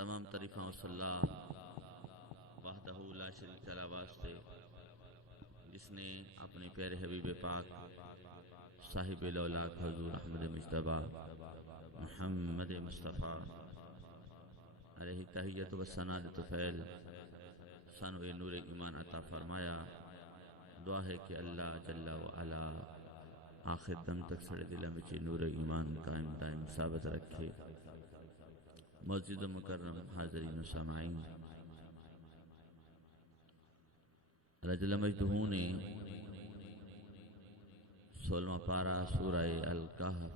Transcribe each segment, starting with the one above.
تمام تعریفاں و صلاح وحدہ لا شریک لا واسطے جس نے اپنے پیارے حبیب پاک صاحب الاولاق حضور احمد مجتبی محمد مصطفیٰ علیہ تحیت و ثناء طفیل سانو نور ایمان عطا فرمایا۔ دعا ہے کہ اللہ جل و علا آخر دم تک سڑے دلوں میں نور ایمان قائم دائم ثابت رکھے۔ معزز و مکرم حاضرین و سامعین، اللہ جل مجدہ نے 16واں پارہ سورہ الکہف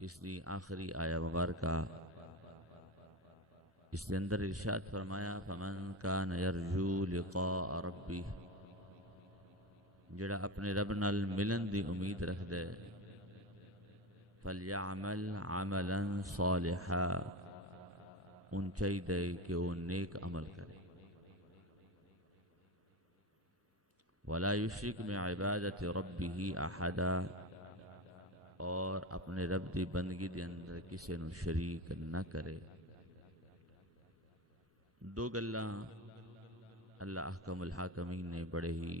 اس دی آخری آیہ مبارکہ اس کے اندر ارشاد فرمایا فمن کان یرجو لقاء ربہ، جڑا اپنے رب نال ملن دی امید رکھ دے، فلیعمل عملا صالحا، ان چاہیے کہ وہ نیک عمل کرے، ولا یشرک بعبادت ربہ احدا، اور اپنے رب دی بندگی دے اندر کسی نو شریک نہ کرے۔ دو گلاں اللہ احکم الحاکمین نے بڑے ہی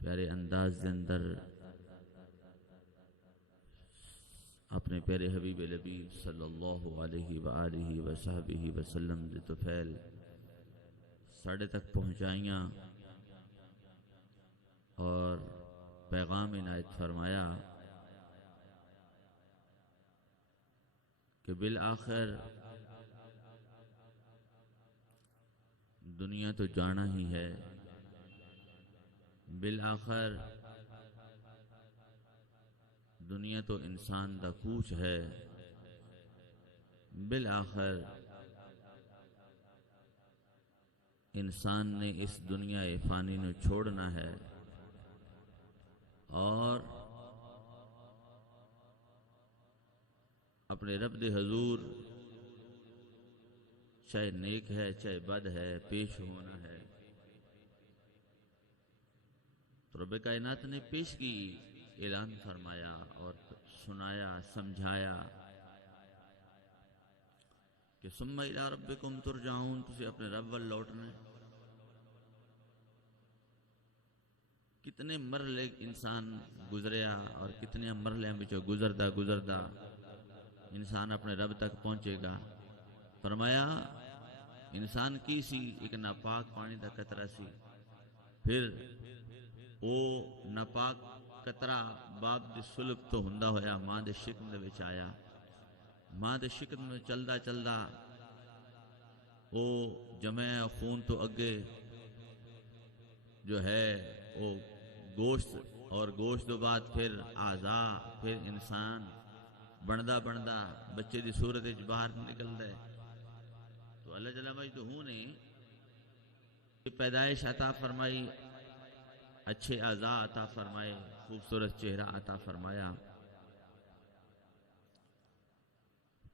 پیارے انداز دے اندر اپنے پیارے حبیب لبیب صلی اللہ علیہ وآلہ وصحبہ وسلم دے طفیل ساڑھے تک پہنچائیاں اور پیغام عنایت فرمایا کہ بالآخر دنیا تو جانا ہی ہے، بالآخر دنیا تو انسان دا کوچ ہے، بالآخر انسان نے اس دنیا فانی نو چھوڑنا ہے، اور اپنے رب دے حضور چاہے نیک ہے چاہے بد ہے پیش ہونا ہے۔ تو رب کائنات نے پیش کی، اعلان فرمایا اور سنایا سمجھایا کہ ثم الی ربکم ترجعون، تسی اپنے رب وال لوٹنا ہے۔ کتنے مرحلے انسان گزریا اور کتنے مرحلے بچوں گزردا انسان اپنے رب تک پہنچے گا۔ فرمایا انسان کی سی ایک ناپاک پانی دا قطرہ سی، پھر او ناپاک قطرہ باپ دی سلب تو ہندا ہویا ماں دے شکم دے وچ آیا، ماں دے شکم میں چلدا او جمع خون تو اگے جو ہے او گوشت، اور گوشت تو بعد پھر اعضاء، پھر انسان بندا بچے دی صورت وچ باہر نکلدا ہے۔ تو اللہ جل مجدہ نے پیدائش عطا فرمائی، اچھے اعضاء عطا فرمائے، خوبصورت چہرہ عطا فرمایا،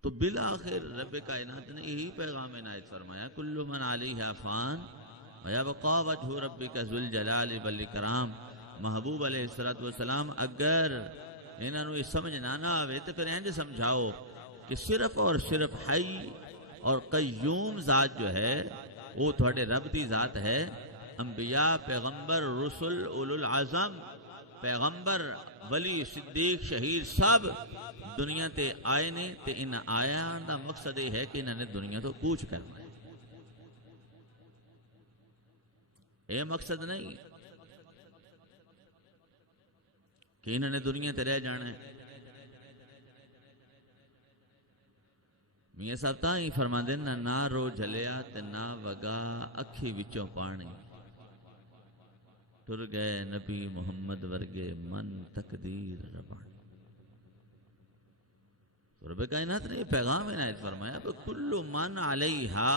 تو بالآخر رب کائنات نے یہی پیغام عنایت فرمایا کل من علیہا فان ویبقى وجہ ربک ذو الجلال والاکرام۔ محبوب علیہ السلام اگر انہاں نوں یہ سمجھ نہ آوے تو پھر انج سمجھاؤ کہ صرف اور صرف حی اور قیوم ذات جو ہے وہ تھوڑے رب دی ذات ہے۔ انبیاء، پیغمبر، رسل، اولو العظم، پیغمبر، ولی، صدیق، شہید سب دنیا تے آئے نے، تے ان آیاں دا مقصد یہ ہے کہ انہوں نے دنیا تو کوچ کرنا ہے۔ یہ مقصد نہیں کہ انہوں نے دنیا تے رہ جانا ہے۔ میاں صاحب تاں ہی فرما دینا نہ رو جھلیا تے نہ وگا اکھی وچوں پانی، ٹر گئے نبی محمد ورگے من تقدیر ربانی۔ رب کائنات نے یہ پیغام عنایت فرمایا کہ کل من علیہا،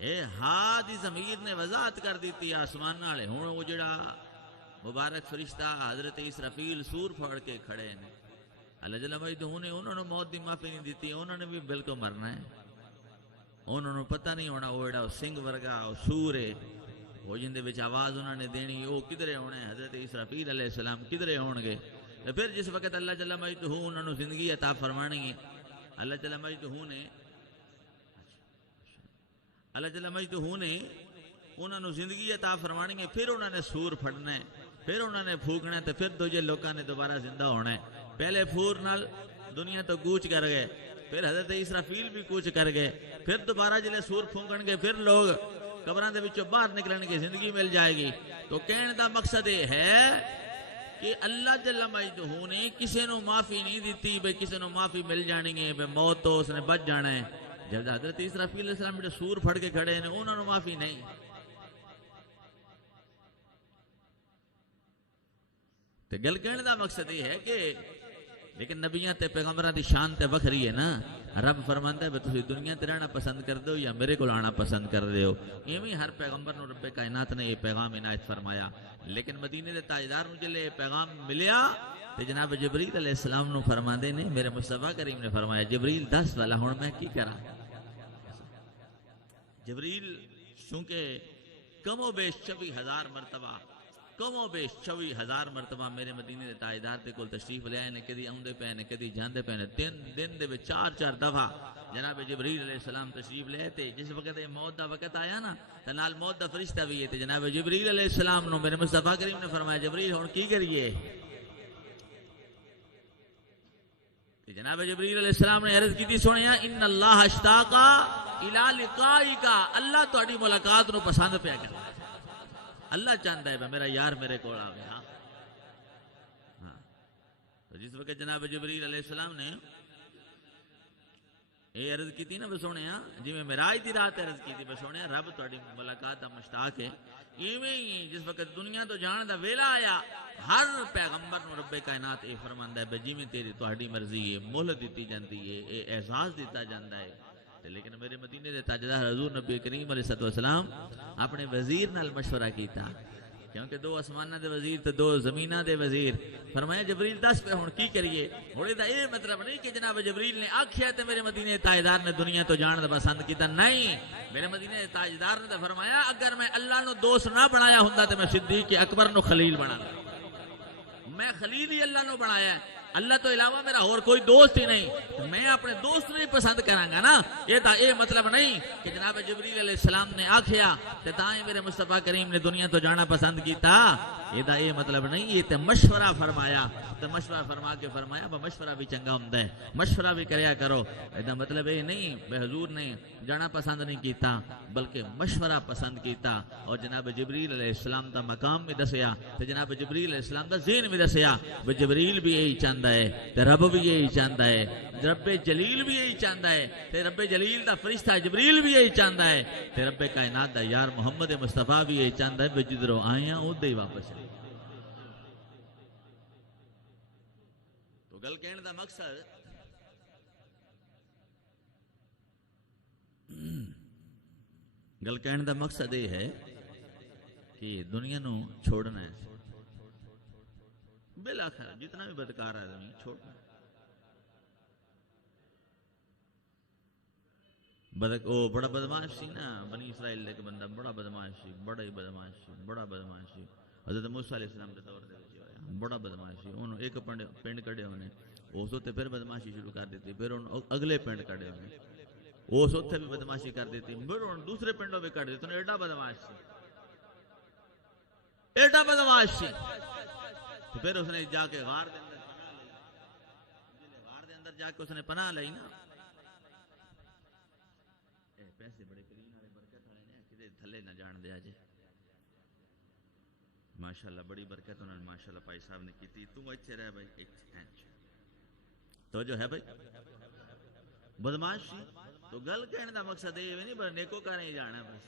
اے ہا دی ضمیر نے وضاحت کر دیتی آسمان والے ہوں وہ جڑا مبارک فرشتہ حضرت اسرافیل سور پھاڑ کے کھڑے ہیں، اللہ جل مجدہ نے انہوں نے موت دی معافی نہیں دیتی، انہوں نے بھی بالکل مرنا ہے، انہوں نے پتہ نہیں ہونا وہ جڑا سنگھ ورگا وہ سور ہے وہ جن دے وچ آواز انہوں نے دینی وہ کدھرے ہونے، حضرت اسرافیل علیہ السلام کدھرے ہون گے، پھر جس وقت اللہ جل مجدہ انہوں نے زندگی عطا فرمانی ہے، اللہ جل مجدہ نے انہوں نے زندگی عطا فرمانی ہے، پھر انہوں نے سور پھڑنا ہے، پھر انہوں نے پھونکنا ہے، تو پھر دوجے لوکاں نے دوبارہ زندہ ہونا ہے۔ پہلے پھور نال دنیا تو کوچ کر گئے، پھر حضرت اسرافیل بھی کوچ کر گئے، پھر دوبارہ جلے سور پھونکن گے پھر لوگ قبراں دے وچوں باہر نکلن گے، زندگی مل جائے گی۔ تو کہنے دا مقصد یہ ہے کہ اللہ جل مجدہ نے کسی نو معافی نہیں دیتی بھئی کسی نو معافی مل جانی ہے، بھئی موت تو اس نے بچ جانا ہے۔ جب حضرت اسرافیل علیہ السلام جو سور پھڑ کے کھڑے ہیں انہوں نے معافی نہیں۔ تو گل کہنے دا مقصد یہ ہے کہ لیکن نبیاں تے پیغمبراں دی شان تے وکھری ہے نا۔ رب فرماندا ہے تسی دنیا تے رہنا پسند کر دو یا میرے کول آنا پسند کر دیو۔ ایویں ہر پیغمبر نو رب کائنات نے یہ پیغام عنایت فرمایا، لیکن مدینے دے تاجدار نو جلے یہ پیغام ملیا تے جناب جبریل علیہ السلام نو فرماندے نے، میرے مصطفیٰ کریم نے فرمایا جبریل دس والا ہن میں کی کراں؟ جبریل چونکہ کم و بیش 24,000 مرتبہ کم و بیش 24,000 مرتبہ میرے مدینے دے تاجدار دے کول تشریف لے آئے نے، کدی آوندے پے نے کدی جاندے پے نے، دن دے وچ 4 دفعہ جناب جبریل علیہ السلام تشریف لے آئے تے جس وقت موت دا وقت آیا نا تے نال موت دا فرشتہ بھی ہے تے جناب جبریل علیہ السلام نو میرے مصطفیٰ کریم نے فرمایا جبریل ہن کی کریے؟ جناب جبریل علیہ السلام نے عرض کی تھی سنیا ان اللہ اشتاق الی لقائک، اللہ تہاڈی ملاقات نو پسند پیا کردا، اللہ چاہتا ہے میرا یار میرے کو آوے۔ ہاں تو جس وقت جناب جبریل علیہ السلام نے یہ عرض کی تھی نا بسونیا جی میں معراج دی رات عرض کی تھی بسونیا رب تہاڈی ملاقات دا مشتاق ہے، ایویں ہی جس وقت دنیا تو جان دا ویلا آیا ہر پیغمبر نو رب کائنات یہ فرماندا ہے بے جویں تیری تہاڈی مرضی ہے، مہلت دتی جاندی ہے، یہ اعزاز دیتا جاندا ہے۔ لیکن میرے مدینے دے تاجدار حضور نبی کریم علیہ السلام اپنے وزیر نال مشورہ کیتا، کیونکہ 2 آسماناں دے وزیر تے 2 زمیناں دے وزیر۔ فرمایا جبریل دس پہ ہن کی کریے؟ ہن دا یہ مطلب نہیں کہ جناب جبریل نے آکھیا تے میرے مدینے دے تاجدار نے دنیا تو جان دا پسند کیتا، نہیں، میرے مدینے دے تاجدار نے فرمایا اگر میں اللہ نو دوست نہ بنایا ہوندا تے میں صدیق اکبر نو خلیل بنانا، میں خلیل ہی اللہ نو بنایا ہے، اللہ تو علاوہ میرا اور کوئی دوست ہی نہیں، تو میں اپنے دوست نہیں پسند کروں گا نا۔ یہ مطلب نہیں کہ جناب جبریل علیہ السلام نے آکھیا تے تائیں میرے مصطفیٰ کریم نے دنیا تو جانا پسند کیتا، یہ مطلب نہیں، یہ تے مشورہ فرمایا، تو مشورہ فرما کے فرمایا مشورہ بھی چنگا ہوندا ہے، مشورہ بھی کریا کرو۔ یہ مطلب یہ نہیں بے حضور نے جانا پسند نہیں کیتا بلکہ مشورہ پسند کیتا، اور جناب جبریل علیہ السلام دا مقام بھی دسیا تے جناب جبریل علیہ السلام دا ذہن بھی دسیا، جبریل بھی یہی چاہتا ہے تے رب بھی یہی چاہتا ہے، رب جلیل بھی یہی چاہتا ہے تے رب جلیل دا فرشتہ جبریل بھی یہی چاہتا ہے تے رب کائنات دا یار محمد مصطفیٰ بھی یہی چاہتا ہے جدھروں آئے ہیں ادھر ہی واپس آئے۔ تو گل کہنے دا مقصد یہ ہے کہ دنیا نو چھوڑنا ہے، بالآخر جتنا بھی بدکار آدمی چھوڑنا ہے۔ وہ بڑا بدماش سی نا بنی اسرائیل ایک بندہ بڑا بدماش سی، بڑا ہی بدماش سی، بڑا بدماش سی، حضرت موسیٰ علیہ السلام کے دور دے بڑا بدماش سی، انہوں ایک پنڈ کڑے ہونے اس ہوتے پھر بدماشی شروع کر دیتی، پھر انہوں اگلے پنڈ کڑے ہونے اس ہوتے بھی بدماشی کر دیتی، پھر انہوں دوسرے پنڈوں بھی کر دیتے، انہوں ایڈا بدماش سی، ایڈا بدماش سی۔ تو پھر اس نے جا کے غار دے اندر پناہ لئی، غار دے اندر جا کے اس نے پناہ لئی نا، پیسے بڑے کلین والے برکت والے نے کدے تھلے نہ جان دیا جے، ماشاءاللہ بڑی برکت انہوں نے ماشاءاللہ پائی صاحب نے کی، تو اچھے رہ بھائی ایک اینچ تو جو ہے بھائی بدماش سی۔ تو گل کہنے دا مقصد یہ نہیں بس نیکو کار ہی جانا بس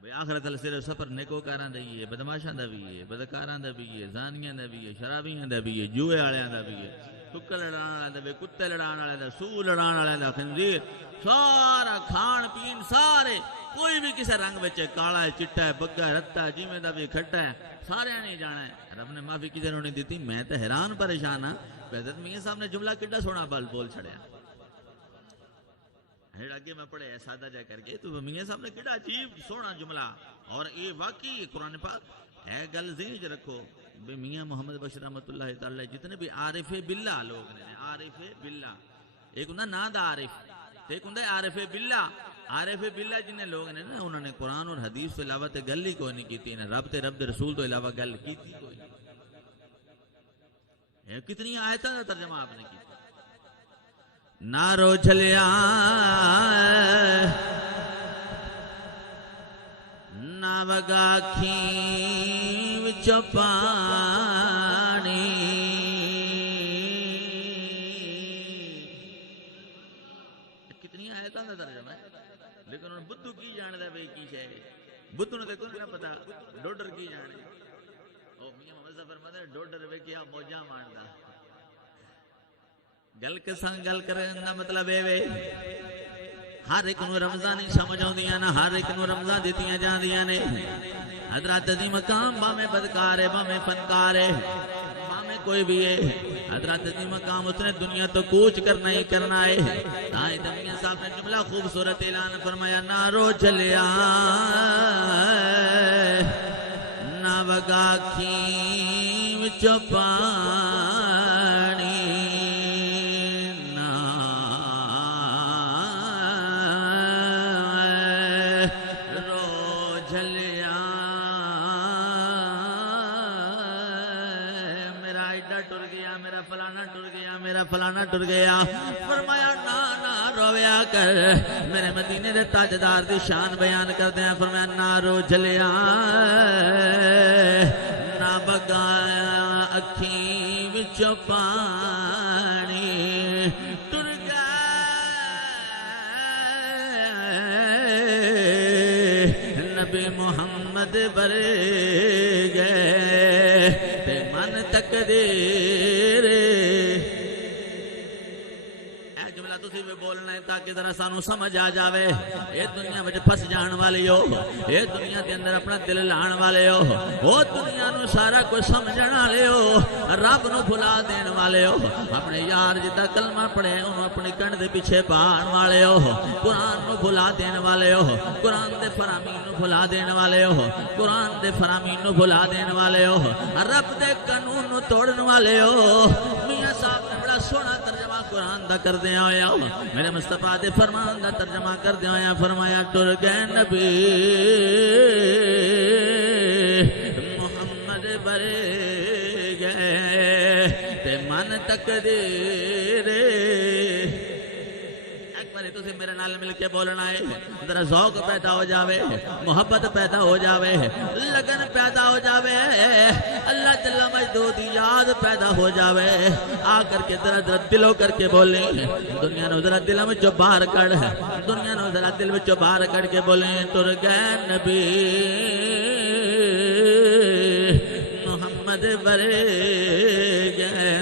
بھئی آخرت صرف سفر نیکو کاراں دا ہی ہے، بدماشاں دا بھی ہے، بدکاراں دا بھی ہے، زانیاں دا بھی ہے، شرابیاں دا بھی ہے، جوئے والیاں دا بھی ہے، ٹکر لڑان والے دا بھی، کتے لڑان والے دا، سو لڑان والے دا، خنزیر، سارا کھان پین سارے، کوئی بھی کسی رنگ بچے کالا ہے چٹا ہے بگا ہے رتا ہے جیویں دا بھی کھٹا ہے، سارے نہیں جانا ہے۔ رب نے معافی کسی نے نہیں دیتی، میں تو حیران پریشان ہاں، حضرت میاں صاحب نے جملہ کڈا سونا بول چھڑیا، آگے میں پڑھے سادہ جا کر کے، تو میاں صاحب نے کیڑا عجیب سونا جملہ، اور یہ واقعی قرآن پاک ہے، گل ذہن وچ رکھو، بے میاں محمد بخش رحمت اللہ تعالی جتنے بھی عارف باللہ لوگ نے عارف باللہ ایک ہوں نا دا عارف ایک ہوں عارف باللہ عارف باللہ جنہیں لوگ نے نا انہوں نے قرآن اور حدیث تو علاوہ تے گل ہی کوئی نہیں کیتی رب تے رسول تو علاوہ گل کیتی کوئی نہیں کتنی آیتاں کا ترجمہ آپ نے کیا نارو جھلیا نا وگا کھیں وچوں پانی کتنی آیتاں کا ترجمہ ہے لیکن انہوں بدھو کی جانے دا بھئی کی شے بدھو نے دیکھو نہ پتا ڈوڈر کی جانے او میاں محمد ظفر مدر ڈوڈر وے کیا موجہ ماندا گل کے سنگ گل کرنے دا مطلب ہے وے ہر ایک نو رمضان ہی سمجھ آؤندیاں نا ہر ایک نو رمضان دیتیاں جاندیاں نے حضرات دی مقام باویں بدکار ہے باویں فنکار ہے باویں کوئی بھی ہے حضرات دی مقام اس نے دنیا تو کوچ کرنا ہی کرنا ہے تائیں دنیا صاحب نے جملہ خوبصورت اعلان فرمایا نارو چلیا نا وگا کھیں وچوں پانی فلانا ٹر گیا فرمایا نا رویا کر میرے مدینے دے تاجدار دی شان بیان کر دیا فرمایا نا رو جلیا نا بگایا اکھیں وچوں پانی ٹر گیا نبی محمد بر گئے تے من تقدیر بولنا ہے تاکہ ذرا سانو سمجھ آ جاوے اے دنیا وچ پھس جان والے ہو اے دنیا دے اندر اپنا دل لان والے ہو او دنیا نو سارا کچھ سمجھن والے ہو رب نو بھلا دین والے ہو اپنے یار جدا کلمہ پڑھے انہوں اپنی کنڈ دے پیچھے پان والے ہو قرآن نو بھلا دین والے ہو قرآن دے فرامین نو بھلا دین والے ہو قرآن دے فرامین نو بھلا دین والے ہو رب دے قانون نو توڑن والے ہو میاں صاحب نے بڑا سونا ترجمہ قرآن دا کر دیا ہویا میرے مصطفیٰ دے فرمان دا ترجمہ کر دیا ہویا فرمایا ٹر گئے نبی محمد بر گئے تے من تقدیر تسی میرے نال مل کے بولنا ہے ذرا ذوق پیدا ہو جاوے محبت پیدا ہو جاوے لگن پیدا ہو جاوے اللہ جل مجدہ دی یاد پیدا ہو جاوے آ کر کے ذرا دلوں کر کے بولیں دنیا نو ذرا دل وچوں باہر کڑ دنیا نو ذرا دل وچوں باہر کڑ کے بولیں ٹر گئے نبی محمد بر گئے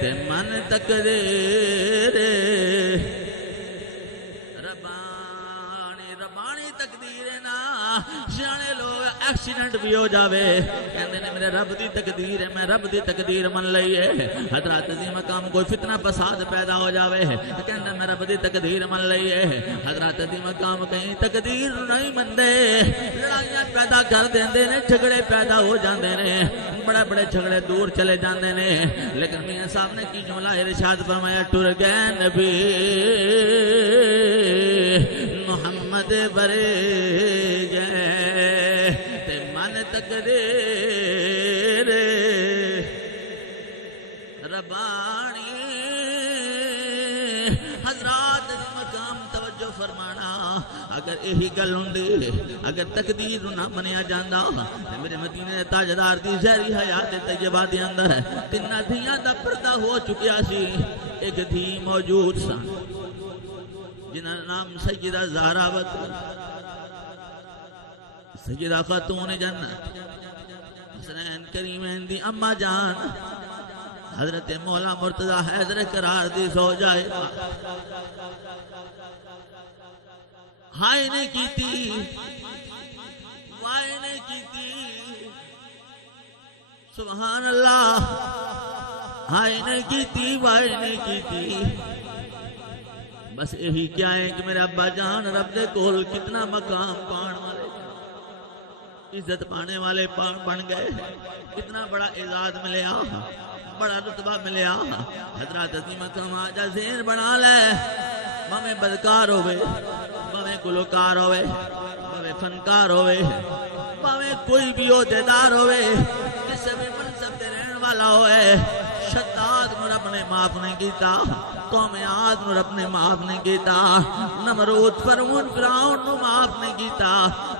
تے من تقدیر سیانے لوگ ایکسیڈنٹ بھی ہو جاوے کہندے نے میرے رب دی تقدیر ہے میں رب دی تقدیر من لئیے حضرات دی مقام کوئی فتنہ فساد پیدا ہو جاوے کہندے میں رب دی تقدیر من لئیے حضرات دی مقام کہیں تقدیر نہیں مندے لڑائیاں پیدا کر دیندے نے جھگڑے پیدا ہو جاندے نے بڑے بڑے جھگڑے دور چلے جاندے نے لیکن میاں صاحب نے کی جملہ ارشاد فرمایا ٹر گئے نبی محمد بر گئے تے من تقدیر ربانی حضرات مقام توجہ فرمانا اگر یہی گل ہوندی اگر تقدیر نہ منیا جاندا میرے مدینے دے تاجدار دی زہری حیات طیبہ دے اندر تیناں دھیاں دا پردہ ہو چکیا سی ایک دھی موجود سن جنہاں نام سیدہ زہرا بتول سیدہ خاتون جنت حسنین کریمین دی اما جان حضرت مولا مرتضی حیدر قرار دی زوجہ ہائے نے کیتی وائے نے کیتی سبحان اللہ ہائے نے کیتی وائے نے کیتی بس یہی کیا ہے کہ میرے ابا جان رب دے کول کتنا مقام پان والے عزت پانے والے بن گئے، اتنا بڑا اعزاز ملیا، بڑا رتبہ ملیا۔ حضرات عظیم آجا ذہن بنا لے، بھاویں بدکار ہوئے، بھاویں گلوکار ہوئے، بھاویں فنکار ہوئے، بھاویں کوئی بھی عہدیدار ہوئے، کسی بھی منصب تے رہن والا ہوئے، شداد نو رب نے معاف نہیں کیتا، قوم عاد نو رب نے معاف نہیں کیتا، نمرود فرعون فرعون نو معاف نہیں کیتا۔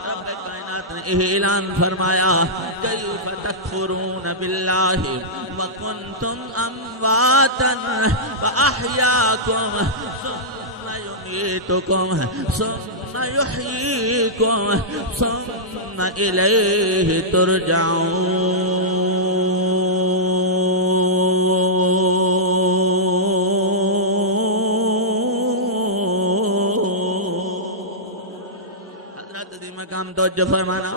رب کائنات نے اعلان فرمایا کیف تکفرون باللہ وکنتم امواتا فاحیاکم ثم یمیتکم ثم یحییکم ثم الیہ ترجعون۔ توجہ فرمانا،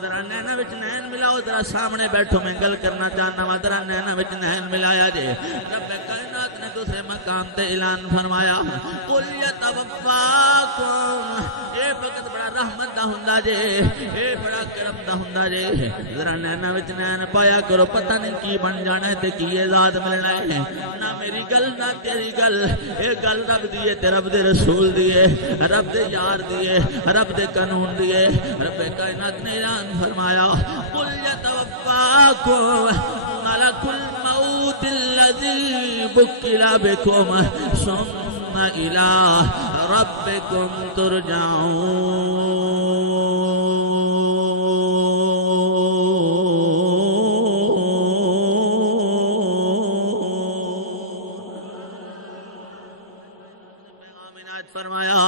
ذرا نینا وچ نین ملاؤ، ذرا سامنے بیٹھو، میں گل کرنا چاہنا وا، ذرا نینا وچ نین ملایا جے۔ رب کائنات نے دوسرے مقام تے اعلان فرمایا قل یتوفاکم، اے وقت بڑا رحمت دا ہوندا جے، اے بڑا کرم دا ہوندا جے، ذرا نینا وچ نین پایا کرو، پتہ نہیں کی بن جانا ہے تے کی اعزاز ملنا ہے۔ نہ میری گل نہ تیری گل، اے گل رب دی ہے تے رب دے رسول دی ہے، رب دے یار دی ہے، رب دے قانون دی ہے۔ رب کائنات نے اعلان فرمایا قل یتوفاکم ملک الموت الذی وکل بکم ثم الی ربکم ترجعون۔ فرمایا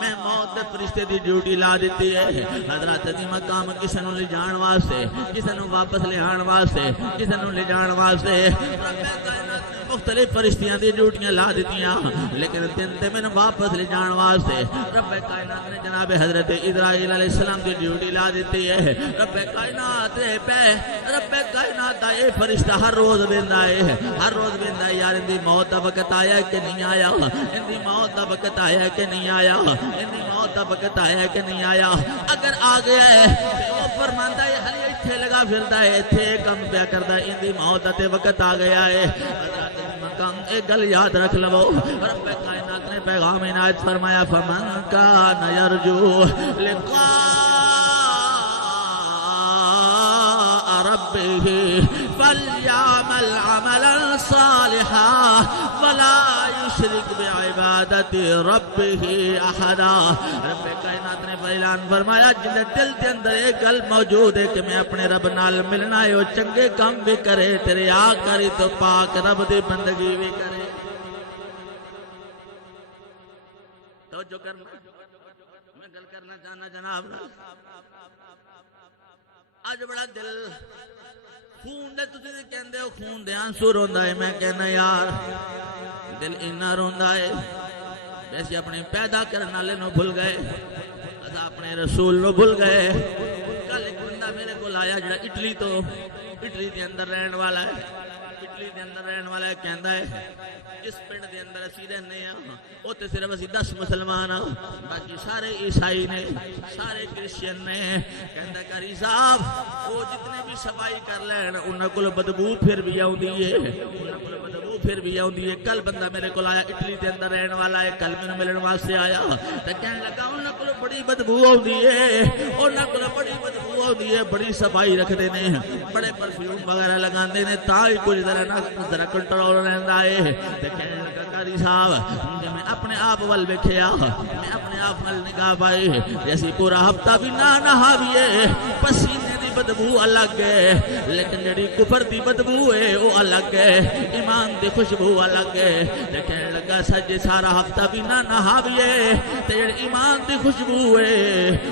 میں موت دے فرشتے دی ڈیوٹی لا دیتی ہے، حضرات دی مقام کسے نوں لے جان واسطے، کسے نوں واپس لے آن واسطے، کسے نوں لے جان واسطے رب کائنات نے مختلف فرشتیاں دی ڈیوٹیاں لا دتیاں، لیکن دن تے میں واپس لے جان واسطے رب کائنات نے جناب حضرت اسرائیل علیہ السلام دی ڈیوٹی لا دیتی ہے۔ رب کائنات رب کائنات دا اے فرشتہ ہر روز ویندا ہے، ہر روز ویندا ہے، یار ان دی موت دا وقت آیا کہ نہیں آیا، ان دی موت دا وقت آیا کہ نہیں آیا، ان دی موت دا وقت آیا کہ نہیں آیا۔ اگر آ گیا ہے تو وہ فرماندا ہے ہلی ایتھے لگا پھردا ہے، ایتھے کم پیا کردا ہے، ان دی موت دا تے وقت آ گیا ہے۔ حضرات مقام ایک گل یاد رکھ لو، رب کائنات نے پیغام عنایت فرمایا فمن کان یرجو لقاء ربه فلیعمل عملا صالحا ولا یشرک بعبادت ربه احدا۔ رب کائنات نے اعلان فرمایا جن دل کے اندر ایک گل موجود ہے کہ میں اپنے رب نال ملنا ہے، وہ چنگے کام بھی کرے، تیرے آ کری تو پاک رب دی بندگی بھی کرے۔ توجہ کرنا، میں گل کرنا چاہنا جناب، اج بڑا دل خون دے تسی کہندے ہو خون دے آنسو روندا ہے، میں کہنا یار دل اینا روندا ہے ویسے اپنے پیدا کرنے والے نو بھول گئے، اسا اپنے رسول نو بھول گئے۔ کل ایک بندہ میرے کو آیا جڑا اٹلی دے اندر رہن والا ہے، اٹلی دے اندر رہن والا ہے، کہندا ہے اس پنڈ دے اندر اسی رہنے ہیں، اوتے صرف اسی 10 مسلمان ہاں، باقی سارے عیسائی نے، سارے کرسچن نے۔ کہندا کری صاحب وہ جتنے بھی صفائی کر لین انہاں کول بدبو پھر بھی آوندی ہے، انہاں کول بدبو پھر بھی آوندی ہے۔ کل بندہ میرے کول آیا اٹلی دے اندر رہن والا ہے، کل مینوں ملن واسطے آیا تے کہن لگا انہاں کول بڑی بدبو آوندی ہے، انہاں کول بڑی بدبو آوندی ہے، بڑی صفائی رکھدے نے، بڑے پرفیوم وغیرہ لگاندے نے، تاں ہی کچھ ذرا کنٹرول رہندا ہے۔ کہنے لگا قاری صاحب میں اپنے آپ وال ویکھیا، میں اپنے آپ وال نگاہ پائی، جیسی پورا ہفتہ بھی نہ نہاویے پسینے دی بدبو الگ ہے، لیکن جڑی کفر دی بدبو ہے وہ الگ ہے، ایمان دی خوشبو الگ ہے۔ کہنے لگا سجے سارا ہفتہ بھی نہ نہاویے تے جڑی ایمان دی خوشبو ہے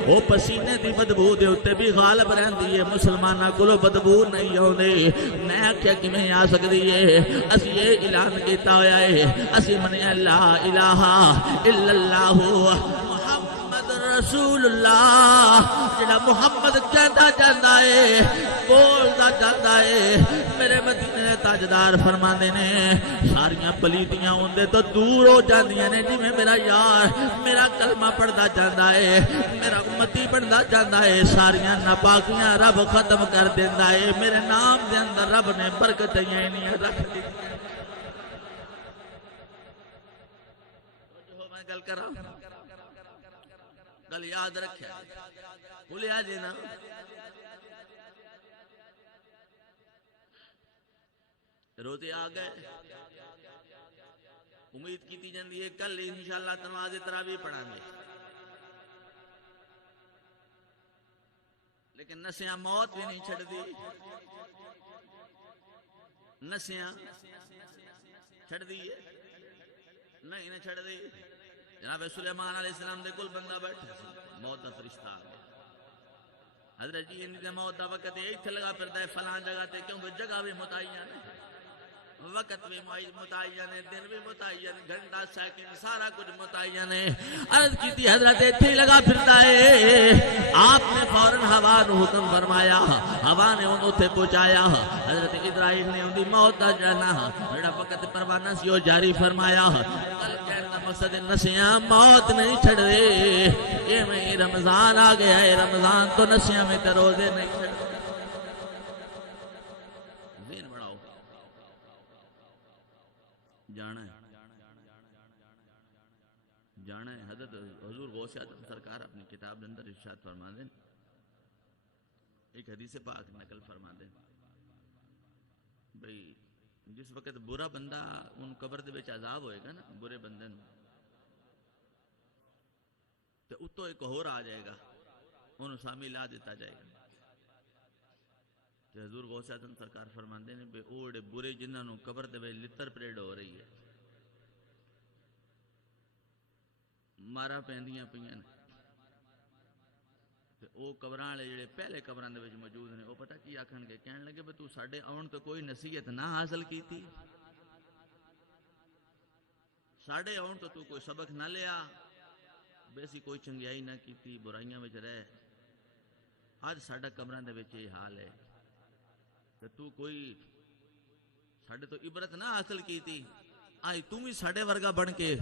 وہ پسینے دی بدبو دے اوتے بھی غالب رہندی ہے، مسلماناں کولو بدبو نہیں آوندی۔ میں آکھیا کیویں آ سکدی ہے؟ اسی یہ اعلان کیتا ہویا ہے، اسی منیا لا الہ الا اللہ محمد رسول اللہ جڑا محمد کہندا جاندا ہے بولدا جاندا ہے میرے مدینے دے تاجدار فرماندے نے ساریاں پلیتیاں اندے تو دور ہو جاندیاں نے جویں میرا یار میرا کلمہ پڑھدا جاندا ہے میرا امتی بندا جاندا ہے ساریاں ناپاکیاں رب ختم کر دیندا ہے میرے نام دے اندر رب نے برکتیں نہیں رکھ دی میں گل کراں گل یاد رکھیا بھولیا جی نا روزے آ گئے امید کی جاندی ہے کل انشاءاللہ نماز تراویح پڑھاں گے لیکن نسیاں موت بھی نہیں چھڑ دی نسیاں چھڑ دی نہیں نہ چھڑ دی جناب سلیمان علیہ السلام دے کل بندہ بیٹھے موت دا فرشتہ آ گیا حضرت جی انہی دے موت دا وقت ایتھے لگا پھردا ہے فلاں جگہ تے کیونکہ جگہ بھی متعین ہے وقت بھی متعین ہے دن بھی متعین گھنٹہ سیکنڈ سارا کچھ متعین ہے عرض کی تھی حضرت ایتھے لگا پھردا ہے آپ نے فوراً ہوا نو حکم فرمایا ہوا نے انہوں تے پہنچایا حضرت ابراہیم نے ان دی موت دا جانا جڑا وقت پروانہ سی وہ جاری فرمایا کل کہنے دا مقصد نسیاں موت نہیں چھڑ دے یہ میں رمضان آ گیا ہے رمضان تو نسیاں میں تے روزے نہیں چھڑ دے جانا ہے حضرت حضور غوث اعظم سرکار اپنی کتاب اندر ارشاد فرما دیں ایک حدیث پاک نقل فرما دیں بھئی جس وقت برا بندہ ان قبر دے وچ عذاب ہوئے گا نا برے بندے تو اتو ایک اور آ جائے گا انہوں سامی لا دیتا جائے گا تو حضور غوث اعظم سرکار فرما دیں بے اوڑے برے جنہوں قبر دے وچ لتر پریڈ ہو رہی ہے مارا پیندیاں پیاں نے او قبراں والے جڑے پہلے قبراں دے وچ موجود نے او پتہ کی آکھن گے کہن لگے بے تو ساڈے آن تو کوئی نصیحت نہ حاصل کیتی ساڈے آن تو کوئی سبق نہ لیا بیسی کوئی چنگیائی نہ کیتی برائیاں وچ رہ اج ساڈا قبراں دے وچ یہ حال ہے کہ تو کوئی ساڈے تو عبرت نہ حاصل کیتی آئی تم ہی ساڈے ورگا بن کے